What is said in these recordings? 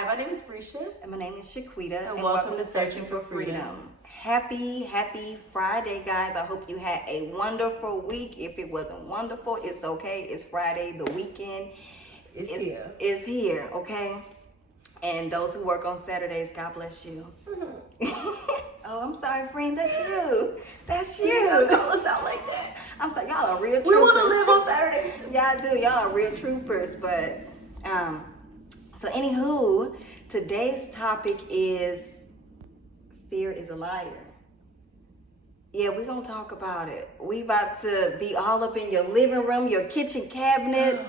Hi, my name is Frisha. And my name is Shequita. And welcome to Searching for Freedom. Happy Friday, guys. I hope you had a wonderful week. If it wasn't wonderful, it's okay. It's Friday. The weekend is here. Is here, okay? And those who work on Saturdays, God bless you. Oh, I'm sorry, friend. That's you. That's you. Don't call us out like that. I'm sorry. Y'all are real troopers. We want to live on Saturdays too. Y'all do. Y'all are real troopers. But, so anywho, today's topic is fear is a liar. Yeah, we're going to talk about it. We about to be all up in your living room, your kitchen cabinets.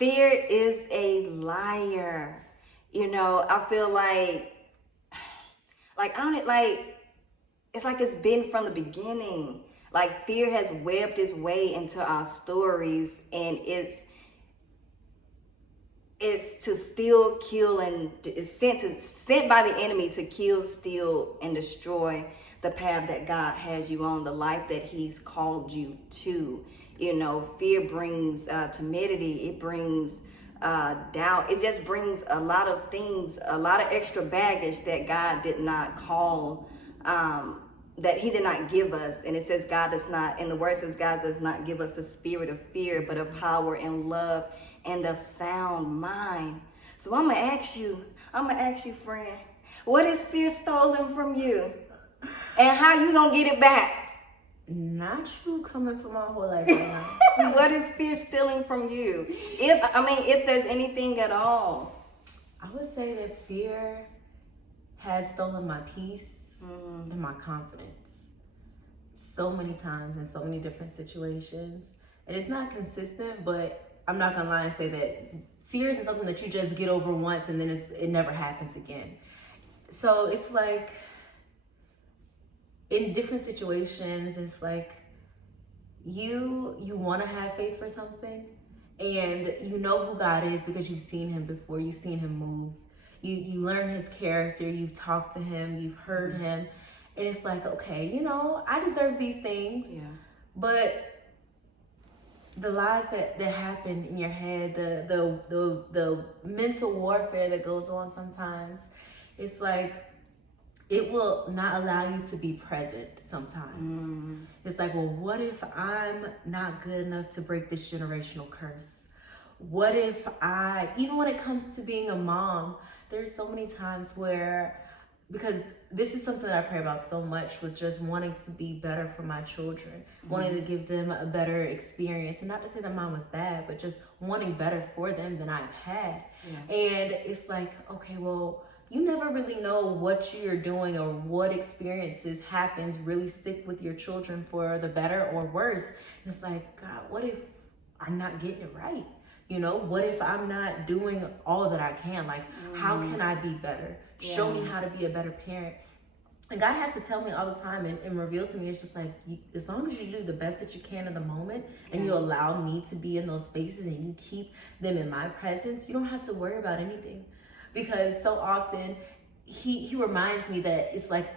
Fear is a liar. You know, I feel like it's like it's been from the beginning. Like fear has webbed its way into our stories, and it's to steal, kill, and it's sent by the enemy to kill, steal, and destroy the path that God has you on, the life that He's called you to. You know, fear brings timidity. It brings doubt. It just brings a lot of things, a lot of extra baggage that God did not call, that He did not give us. And it says God does not, and the word says God does not give us the spirit of fear, but of power and love and of sound mind. So I'm gonna ask you, friend, what is fear stolen from you? And how you gonna get it back? Not you coming for my whole life right now. What is fear stealing from you? If there's anything at all. I would say that fear has stolen my peace and my confidence so many times in so many different situations. And it's not consistent, but I'm not gonna lie and say that fear isn't something that you just get over once and then it never happens again. So it's like, in different situations, it's like you want to have faith for something, and you know who God is because you've seen Him before. You've seen Him move. You learn His character. You've talked to Him. You've heard Him, and it's like, okay, you know, I deserve these things. Yeah. But the lies that happen in your head, the mental warfare that goes on sometimes, it's like, it will not allow you to be present sometimes. It's like, well, what if I'm not good enough to break this generational curse? What if even when it comes to being a mom, there's so many times where, because this is something that I pray about so much, with just wanting to be better for my children, wanting to give them a better experience. And not to say that mine was bad, but just wanting better for them than I've had. Yeah. And it's like, okay, well, you never really know what you're doing or what experiences happens really stick with your children for the better or worse. And it's like, God, what if I'm not getting it right? You know, what if I'm not doing all that I can? Like, how can I be better? Yeah. Show me how to be a better parent. And God has to tell me all the time and reveal to me, it's just like, as long as you do the best that you can in the moment and you allow me to be in those spaces and you keep them in my presence, you don't have to worry about anything. Because so often he reminds me that it's like,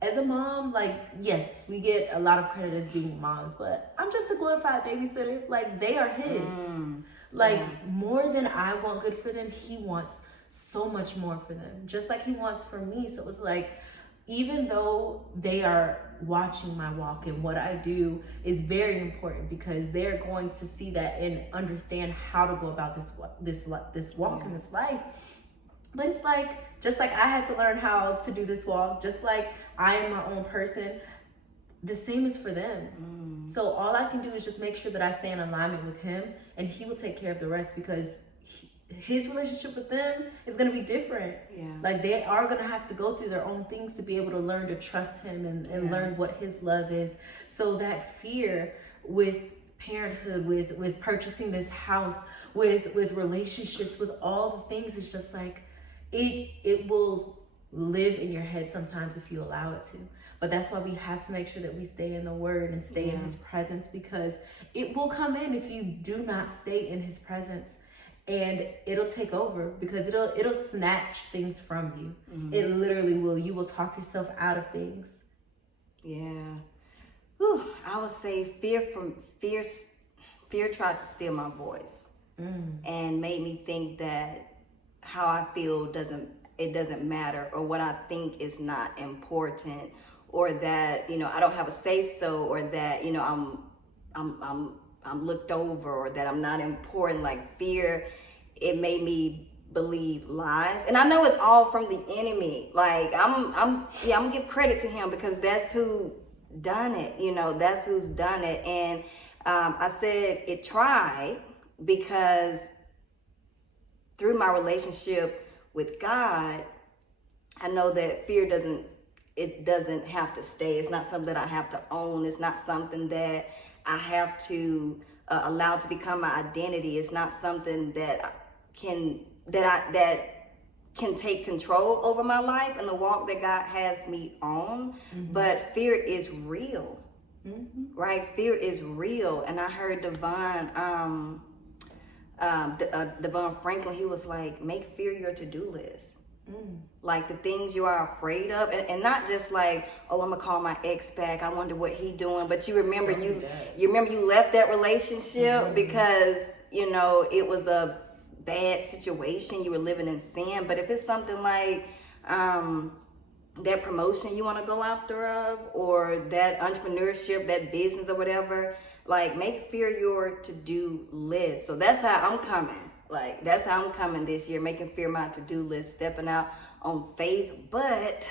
as a mom, like, yes, we get a lot of credit as being moms, but I'm just a glorified babysitter. Like, they are His. More than I want good for them, He wants so much more for them, just like He wants for me. So it's like, even though they are watching my walk, and what I do is very important because they're going to see that and understand how to go about this walk in this life. But it's like, just like I had to learn how to do this walk, just like I am my own person, the same is for them. So all I can do is just make sure that I stay in alignment with Him, and He will take care of the rest, because His relationship with them is going to be different. Yeah. Like, they are going to have to go through their own things to be able to learn to trust Him and learn what His love is. So that fear with parenthood, with purchasing this house, with relationships, with all the things, it's just like, it will live in your head sometimes if you allow it to. But that's why we have to make sure that we stay in the Word and stay in His presence, because it will come in if you do not stay in His presence, and it'll take over, because it'll snatch things from you. It literally will. You will talk yourself out of things. Yeah. I would say fear tried to steal my voice and made me think that how I feel doesn't matter, or what I think is not important, or that, you know, I don't have a say so, or that, you know, I'm looked over, or that I'm not important. Like fear, it made me believe lies, and I know it's all from the enemy. Like I'm gonna give credit to him, because that's who done it. You know, that's who's done it. And I said it tried, because through my relationship with God, I know that fear doesn't have to stay. It's not something that I have to own. It's not something that I have to allow to become my identity. It's not something that can take control over my life and the walk that God has me on. But fear is real, right? Fear is real. And I heard Devon Franklin, he was like, make fear your to-do list. Like the things you are afraid of, and not just like, oh, I'm gonna call my ex back, I wonder what he doing. But you remember you left that relationship because, you know, it was a bad situation, you were living in sin. But if it's something like that promotion you want to go after of, or that entrepreneurship, that business or whatever, like make fear your to-do list. So that's how I'm coming. Like that's how I'm coming this year, making fear my to-do list, stepping out on faith. But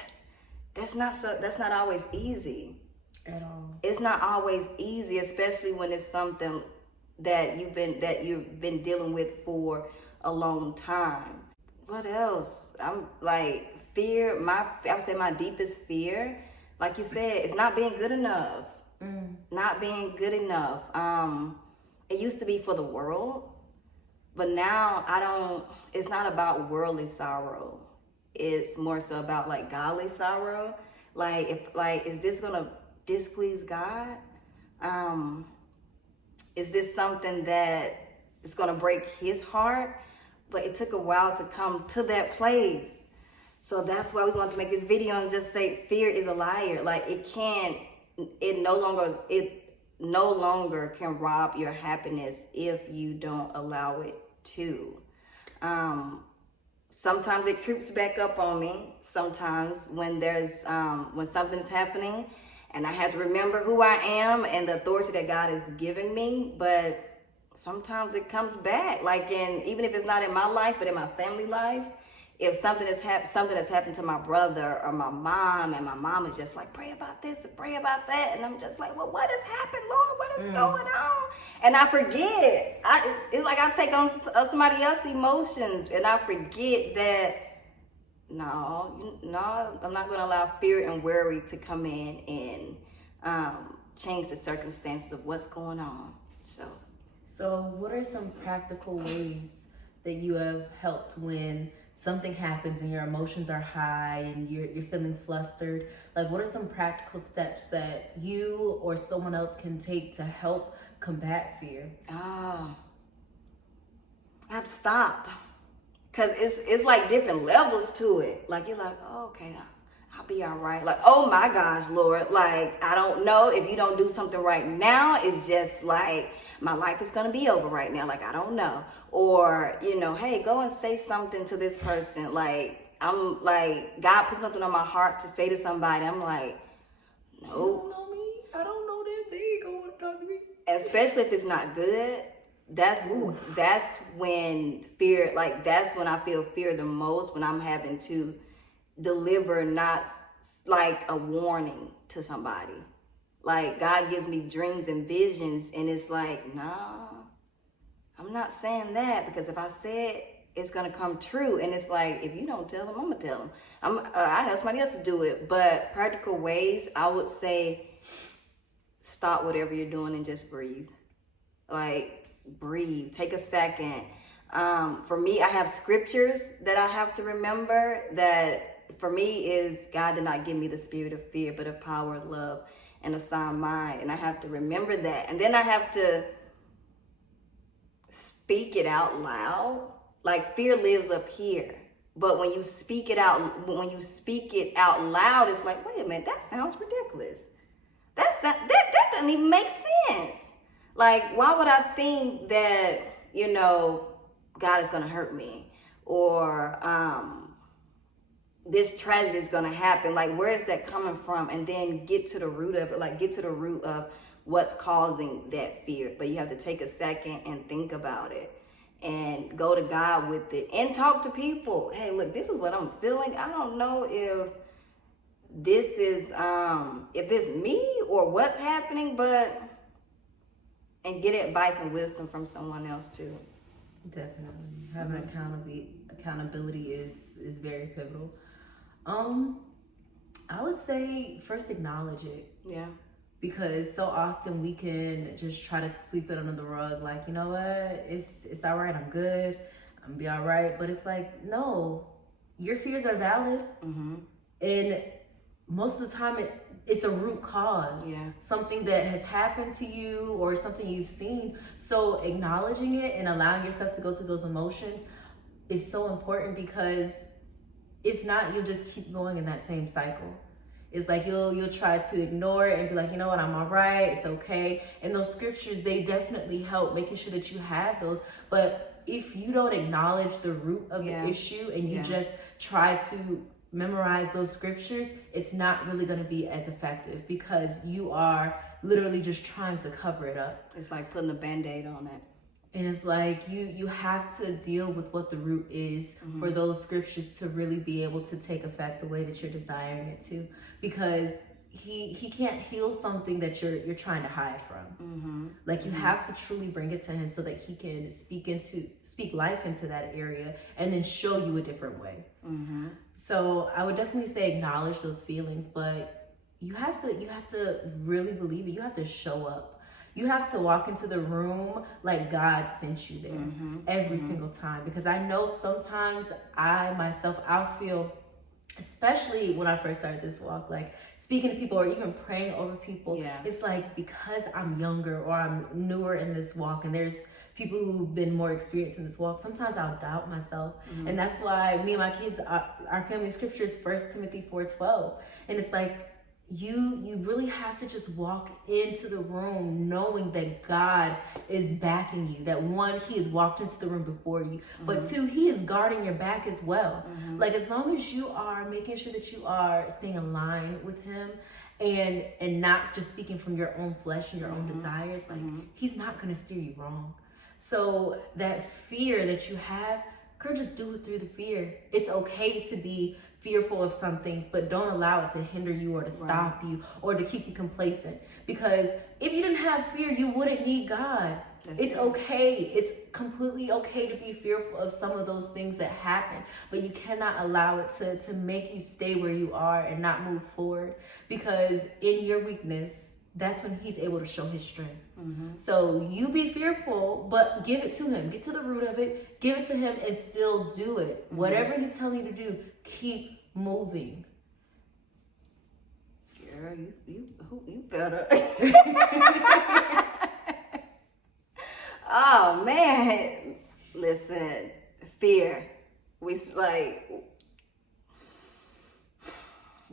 that's not always easy at all. It's not always easy, especially when it's something that you've been dealing with for a long time. What else? I'm like fear. I would say my deepest fear, like you said, is not being good enough. Not being good enough. It used to be for the world, but now I don't. It's not about worldly sorrow. It's more so about like godly sorrow. Is this gonna displease God? Is this something that is gonna break His heart? But it took a while to come to that place. So that's why we want to make this video and just say fear is a liar. Like it no longer can rob your happiness if you don't allow it to. Sometimes it creeps back up on me. Sometimes when when something's happening and I have to remember who I am and the authority that God has given me, but sometimes it comes back. Even if it's not in my life, but in my family life, if something has happened to my brother or my mom, and my mom is just like, pray about this and pray about that, and I'm just like, well, what has happened, Lord? What is going on? And I forget. It's like I take on somebody else's emotions, and I forget that. No, I'm not going to allow fear and worry to come in and change the circumstances of what's going on. So what are some practical ways that you have helped when something happens and your emotions are high and you're feeling flustered? Like, what are some practical steps that you or someone else can take to help combat fear? I have to stop. Because it's like different levels to it. Like, you're like, oh, okay, I'll be all right. Like, oh my gosh, Lord. Like, I don't know if you don't do something right now. It's just like, my life is going to be over right now. Like, I don't know. Or, hey, go and say something to this person. Like, I'm like, God put something on my heart to say to somebody. I'm like, no. You don't know me. I don't know that. They ain't going to talk to me. Especially if it's not good. That's when fear, that's when I feel fear the most, when I'm having to deliver not like a warning to somebody. Like, God gives me dreams and visions, and it's like, no, I'm not saying that, because if I say it, it's going to come true. And it's like, if you don't tell them, I'm going to tell them. I have somebody else to do it. But practical ways, I would say, stop whatever you're doing and just breathe. Like, breathe. Take a second. For me, I have scriptures that I have to remember that for me is, God did not give me the spirit of fear, but of power, love, and a sound mind. And I have to remember that. And then I have to speak it out loud. Like, fear lives up here. But when you speak it out loud, it's like, wait a minute, that sounds ridiculous. That doesn't even make sense. Like, why would I think that, God is going to hurt me? or this tragedy is going to happen. Like, where is that coming from? And then get to the root of it, like get to the root of what's causing that fear. But you have to take a second and think about it and go to God with it and talk to people. Hey, look, this is what I'm feeling. I don't know if this is if it's me or what's happening, but and get advice and wisdom from someone else too. Definitely. Having accountability is very pivotal. I would say first acknowledge it. Yeah. Because so often we can just try to sweep it under the rug, like, you know what, it's all right, I'm good, I'm gonna be all right. But it's like, no, your fears are valid. And most of the time it's a root cause. Yeah. Something that has happened to you or something you've seen. So acknowledging it and allowing yourself to go through those emotions is so important, because if not, you'll just keep going in that same cycle. It's like you'll try to ignore it and be like, you know what, I'm all right, it's okay. And those scriptures, they definitely help making sure that you have those. But if you don't acknowledge the root of the issue and you just try to memorize those scriptures, it's not really going to be as effective, because you are literally just trying to cover it up. It's like putting a Band-Aid on it. And it's like you have to deal with what the root is for those scriptures to really be able to take effect the way that you're desiring it to, because he can't heal something that you're trying to hide from. Like you have to truly bring it to him so that he can speak life into that area and then show you a different way. So I would definitely say acknowledge those feelings, but you have to really believe it. You have to show up. You have to walk into the room like God sent you there every single time. Because I know sometimes I'll feel, especially when I first started this walk, like speaking to people or even praying over people, it's like because I'm younger or I'm newer in this walk and there's people who've been more experienced in this walk, sometimes I'll doubt myself. And that's why me and my kids, our family scripture is 1 Timothy 4:12. And it's like, you really have to just walk into the room knowing that God is backing you, that one, he has walked into the room before you, but two, he is guarding your back as well. Like as long as you are making sure that you are staying aligned with him and not just speaking from your own flesh and your own desires, like he's not going to steer you wrong. So that fear that you have, girl, just do it through the fear. It's okay to be fearful of some things, but don't allow it to hinder you or to stop you or to keep you complacent. Because if you didn't have fear, you wouldn't need God. It's okay. It's completely okay to be fearful of some of those things that happen, but you cannot allow it to make you stay where you are and not move forward, because in your weakness, that's when he's able to show his strength. So you be fearful, but give it to him. Get to the root of it. Give it to him and still do it. Whatever he's telling you to do, keep moving. Girl, you better. Oh man, listen, fear.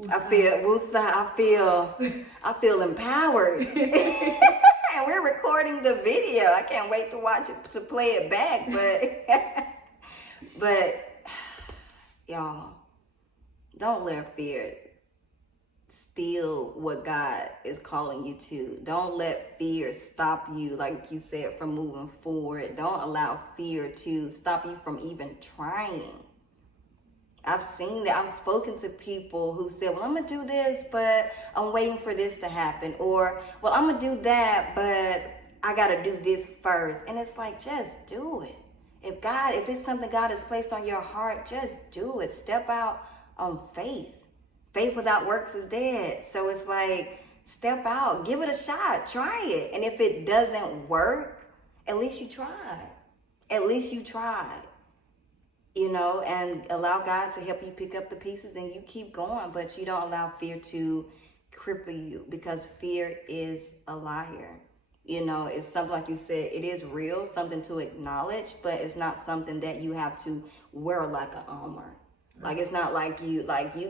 I feel empowered. And we're recording the video. I can't wait to watch it, to play it back. But y'all, don't let fear steal what God is calling you to. Don't let fear stop you, like you said, from moving forward. Don't allow fear to stop you from even trying. I've seen that. I've spoken to people who said, well, I'm going to do this, but I'm waiting for this to happen. Or, well, I'm going to do that, but I got to do this first. And it's like, just do it. If it's something God has placed on your heart, just do it. Step out on faith. Faith without works is dead. So it's like, step out, give it a shot, try it. And if it doesn't work, at least you tried. At least you tried. You know, and allow God to help you pick up the pieces and you keep going, but you don't allow fear to cripple you, because fear is a liar. You know, it's something, like you said, it is real, something to acknowledge, but it's not something that you have to wear like an armor. Like, it's not like you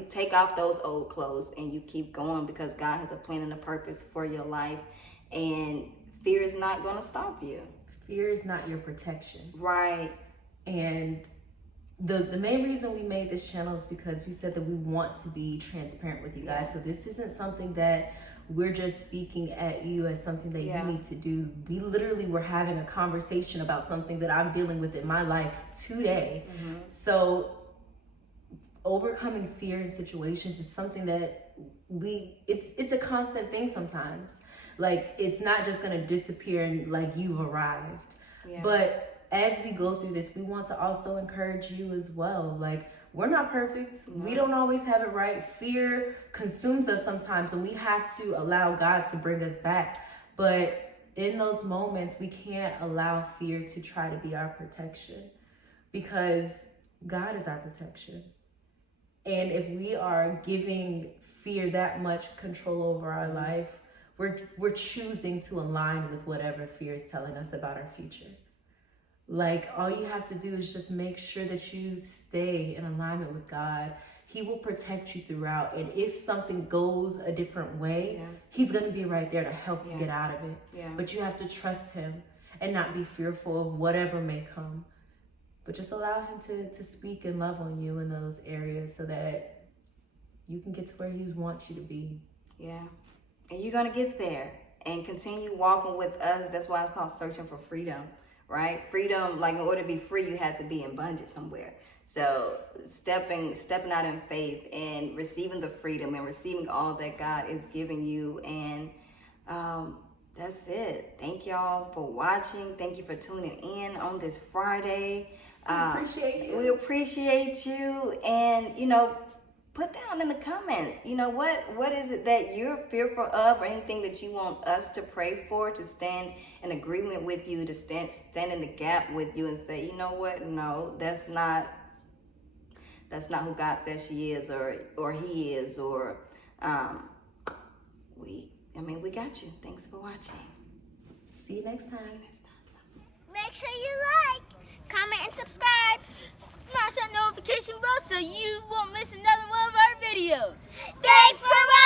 take off those old clothes and you keep going, because God has a plan and a purpose for your life, and fear is not going to stop you. Fear is not your protection. Right. And the main reason we made this channel is because we said that we want to be transparent with you guys. So this isn't something that we're just speaking at you as something that you need to do. We literally were having a conversation about something that I'm dealing with in my life today. So overcoming fear in situations, it's something that it's a constant thing sometimes. Like, it's not just gonna disappear and like you've arrived. But as we go through this, we want to also encourage you as well. Like, we're not perfect. We don't always have it right. Fear consumes us sometimes, and we have to allow God to bring us back. But in those moments, we can't allow fear to try to be our protection, because God is our protection. And if we are giving fear that much control over our life, we're choosing to align with whatever fear is telling us about our future. Like, all you have to do is just make sure that you stay in alignment with God. He will protect you throughout. And if something goes a different way, he's going to be right there to help you get out of it. But you have to trust him and not be fearful of whatever may come. But just allow him to speak and love on you in those areas so that you can get to where he wants you to be. And you're going to get there and continue walking with us. That's why it's called searching for freedom. Right? Freedom, like, in order to be free, you had to be in bondage somewhere. So stepping out in faith and receiving the freedom and receiving all that God is giving you. And that's it. Thank y'all for watching. Thank you for tuning in on this Friday. We appreciate you. We appreciate you. And, put down in the comments, what is it that you're fearful of, or anything that you want us to pray for, to stand in agreement with you, to stand in the gap with you and say, you know what, no, that's not who God says she is, or he is, or we got you. Thanks for watching. See you next time. Make sure you like, comment, and subscribe. Smash that notification bell so you won't miss another one of our videos. Thanks for watching.